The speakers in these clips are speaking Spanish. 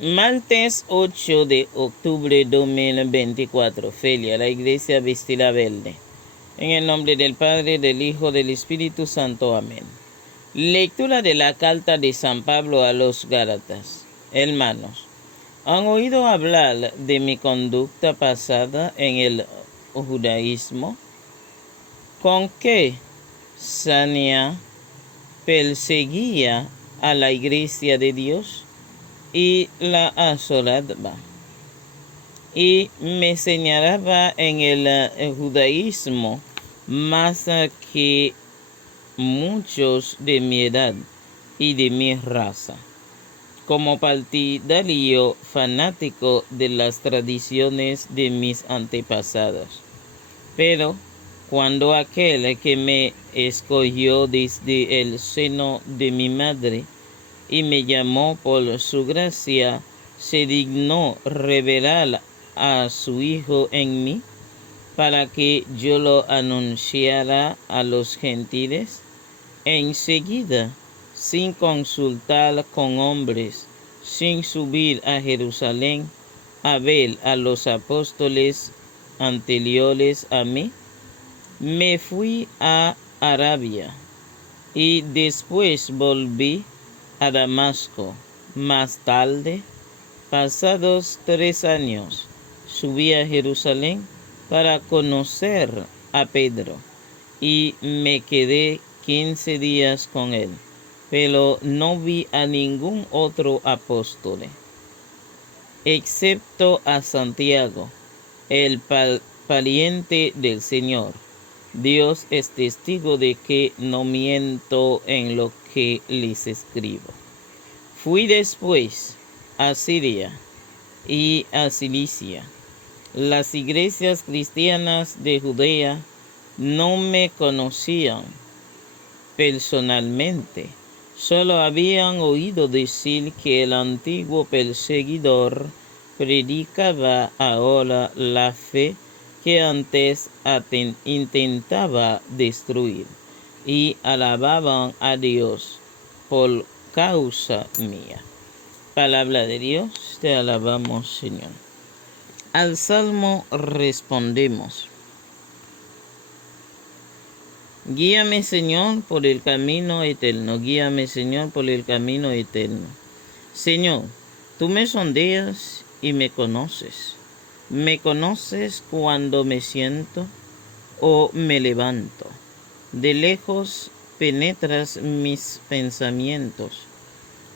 Martes 8 de octubre 2024. Felia, la iglesia vestirá verde. En el nombre del Padre, del Hijo, del Espíritu Santo. Amén. Lectura de la carta de San Pablo a los Gálatas. Hermanos, ¿han oído hablar de mi conducta pasada en el judaísmo? ¿Con qué saña perseguía a la iglesia de Dios y la asolaba, y me señalaba en el judaísmo más que muchos de mi edad y de mi raza, como partidario fanático de las tradiciones de mis antepasados. Pero cuando aquel que me escogió desde el seno de mi madre y me llamó por su gracia, se dignó revelar a su Hijo en mí, para que yo lo anunciara a los gentiles, enseguida, sin consultar con hombres, sin subir a Jerusalén a ver a los apóstoles anteriores a mí, me fui a Arabia y después volví a Damasco. Más tarde, pasados 3 años, subí a Jerusalén para conocer a Pedro y me quedé 15 días con él, pero no vi a ningún otro apóstol, excepto a Santiago, el pariente del Señor. Dios es testigo de que no miento en lo que les escribo. Fui después a Siria y a Cilicia. Las iglesias cristianas de Judea no me conocían personalmente, solo habían oído decir que el antiguo perseguidor predicaba ahora la fe que antes intentaba destruir, y alababan a Dios por causa mía. Palabra de Dios, te alabamos, Señor. Al Salmo respondemos: Guíame, Señor, por el camino eterno. Guíame, Señor, por el camino eterno. Señor, tú me sondeas y me conoces. Me conoces cuando me siento o me levanto. De lejos penetras mis pensamientos.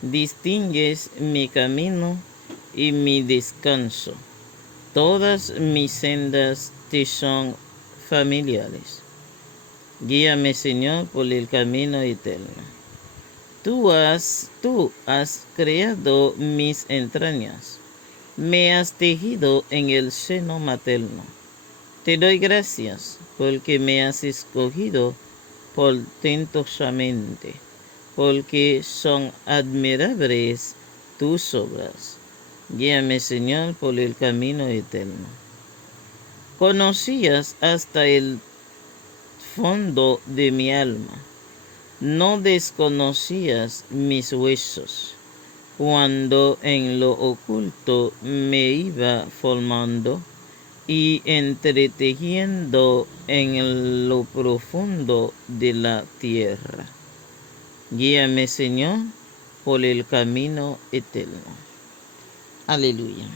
Distingues mi camino y mi descanso. Todas mis sendas te son familiares. Guíame, Señor, por el camino eterno. Tú has creado mis entrañas. Me has tejido en el seno materno. Te doy gracias porque me has escogido portentosamente, porque son admirables tus obras. Guíame, Señor, por el camino eterno. Conocías hasta el fondo de mi alma. No desconocías mis huesos. Cuando en lo oculto me iba formando y entretejiendo en lo profundo de la tierra. Guíame, Señor, por el camino eterno. Aleluya.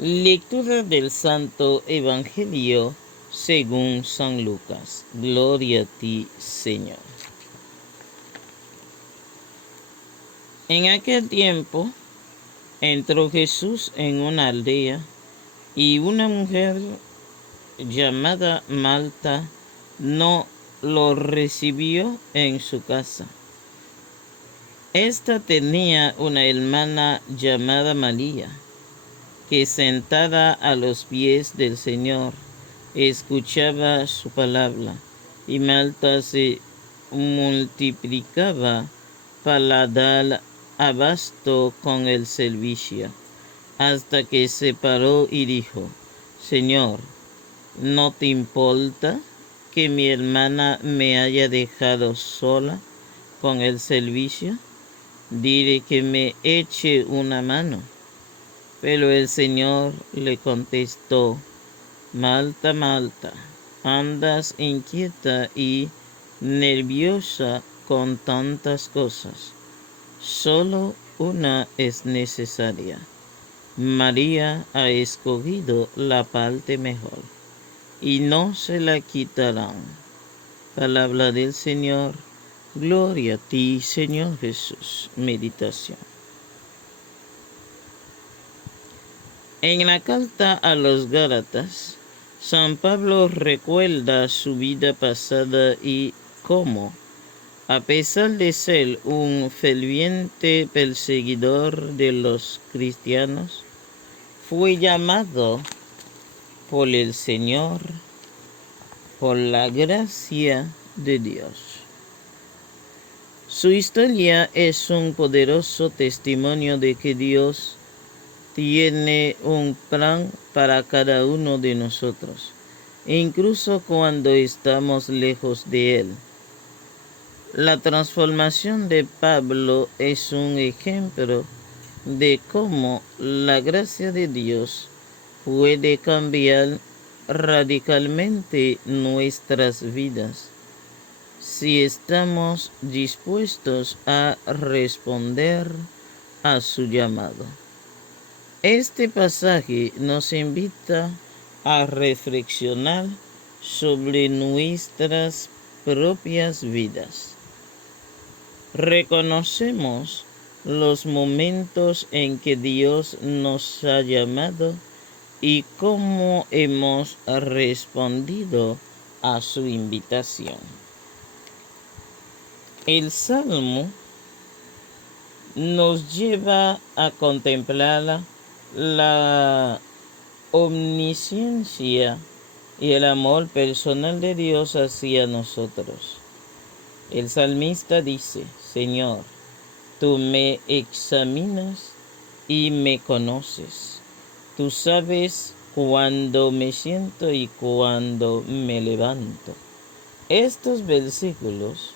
Lectura del Santo Evangelio según San Lucas. Gloria a ti, Señor. En aquel tiempo entró Jesús en una aldea y una mujer llamada Marta no lo recibió en su casa. Esta tenía una hermana llamada María, que sentada a los pies del Señor escuchaba su palabra, y Marta se multiplicaba para dar abasto con el servicio, hasta que se paró y dijo: Señor, ¿no te importa que mi hermana me haya dejado sola con el servicio? Dile que me eche una mano. Pero el Señor le contestó: Marta, Marta, andas inquieta y nerviosa con tantas cosas. Solo una es necesaria. María ha escogido la parte mejor, y no se la quitarán. Palabra del Señor. Gloria a ti, Señor Jesús. Meditación. En la carta a los Gálatas, San Pablo recuerda su vida pasada y cómo, a pesar de ser un ferviente perseguidor de los cristianos, fue llamado por el Señor, por la gracia de Dios. Su historia es un poderoso testimonio de que Dios tiene un plan para cada uno de nosotros, incluso cuando estamos lejos de Él. La transformación de Pablo es un ejemplo de cómo la gracia de Dios puede cambiar radicalmente nuestras vidas si estamos dispuestos a responder a su llamado. Este pasaje nos invita a reflexionar sobre nuestras propias vidas. Reconocemos los momentos en que Dios nos ha llamado y cómo hemos respondido a su invitación. El Salmo nos lleva a contemplar la omnisciencia y el amor personal de Dios hacia nosotros. El salmista dice: Señor, tú me examinas y me conoces. Tú sabes cuándo me siento y cuándo me levanto. Estos versículos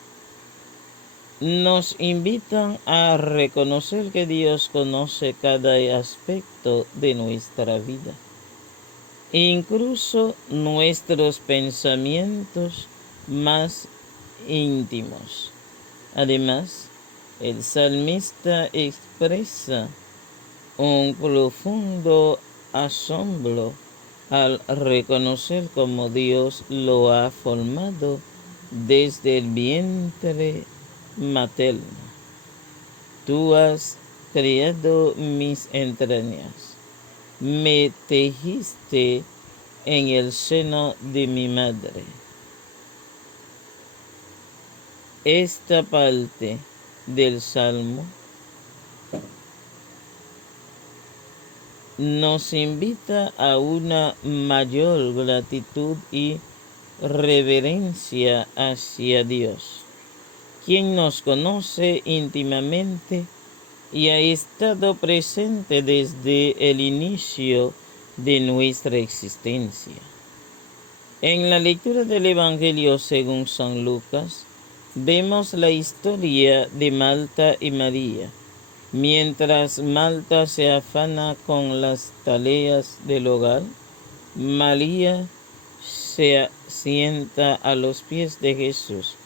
nos invitan a reconocer que Dios conoce cada aspecto de nuestra vida, incluso nuestros pensamientos más íntimos. Además, el salmista expresa un profundo asombro al reconocer cómo Dios lo ha formado desde el vientre materno. Tú has creado mis entrañas, me tejiste en el seno de mi madre. Esta parte del Salmo nos invita a una mayor gratitud y reverencia hacia Dios, quien nos conoce íntimamente y ha estado presente desde el inicio de nuestra existencia. En la lectura del Evangelio según San Lucas, vemos la historia de Marta y María. Mientras Marta se afana con las tareas del hogar, María se sienta a los pies de Jesús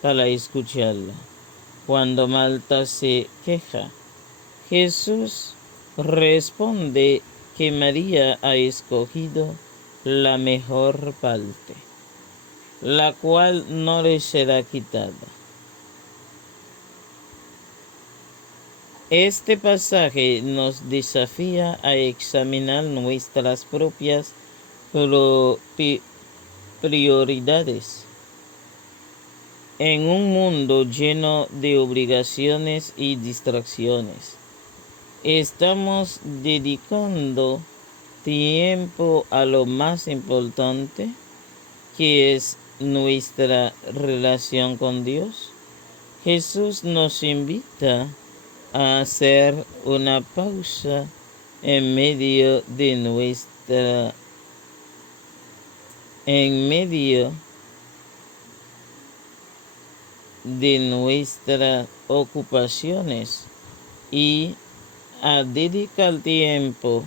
para escucharla. Cuando Marta se queja, Jesús responde que María ha escogido la mejor parte, la cual no le será quitada. Este pasaje nos desafía a examinar nuestras propias prioridades. En un mundo lleno de obligaciones y distracciones, ¿estamos dedicando tiempo a lo más importante, que es nuestra relación con Dios? Jesús nos invita a hacer una pausa en medio de nuestras ocupaciones y a dedicar tiempo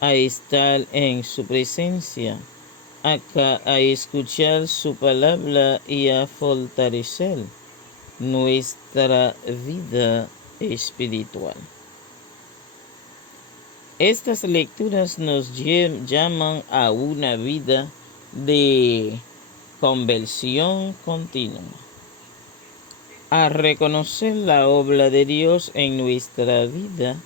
a estar en su presencia, a escuchar su palabra y a fortalecer nuestra vida espiritual. Estas lecturas nos llaman a una vida de conversión continua, a reconocer la obra de Dios en nuestra vida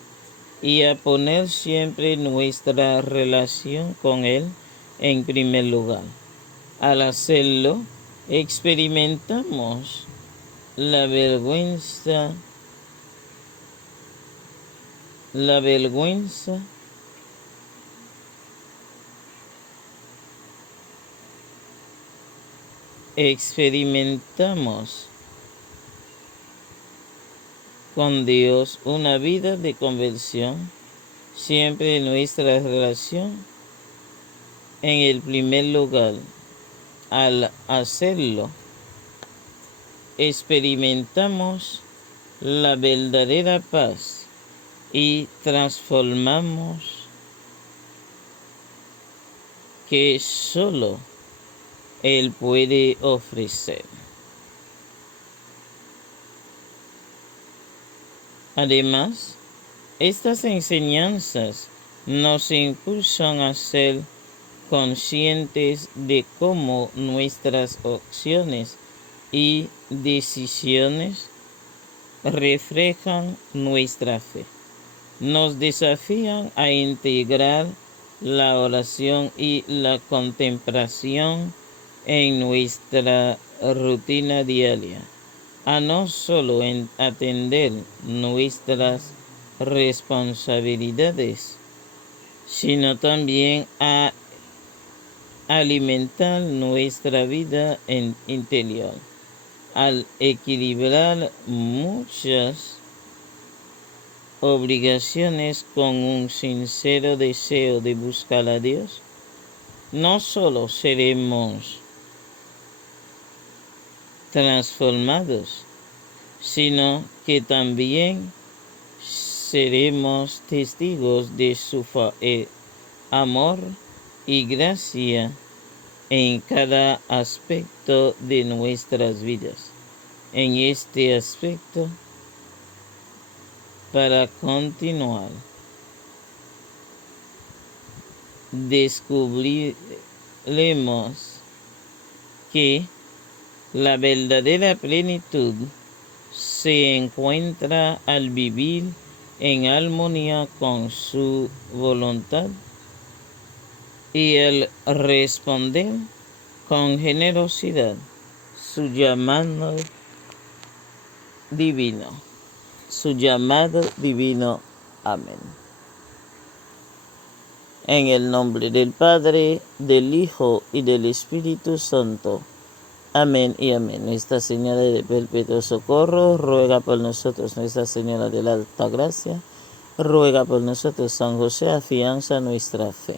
y a poner siempre nuestra relación con Él en primer lugar. Al hacerlo, experimentamos la vergüenza experimentamos con Dios una vida de conversión, siempre nuestra relación en el primer lugar. Al hacerlo, experimentamos la verdadera paz y transformamos que solo Él puede ofrecer. Además, estas enseñanzas nos impulsan a ser conscientes de cómo nuestras acciones y decisiones reflejan nuestra fe. Nos desafían a integrar la oración y la contemplación en nuestra rutina diaria, a no solo atender nuestras responsabilidades, sino también a alimentar nuestra vida interior, al equilibrar muchas obligaciones con un sincero deseo de buscar a Dios. No solo seremos transformados, sino que también seremos testigos de su amor y gracia en cada aspecto de nuestras vidas. En este aspecto, para continuar, descubriremos que la verdadera plenitud se encuentra al vivir en armonía con su voluntad y al responder con generosidad su llamado divino. Amén. En el nombre del Padre, del Hijo y del Espíritu Santo. Amén y amén. Nuestra Señora de Perpetuo Socorro, ruega por nosotros. Nuestra Señora de la Alta Gracia, ruega por nosotros. San José, afianza nuestra fe.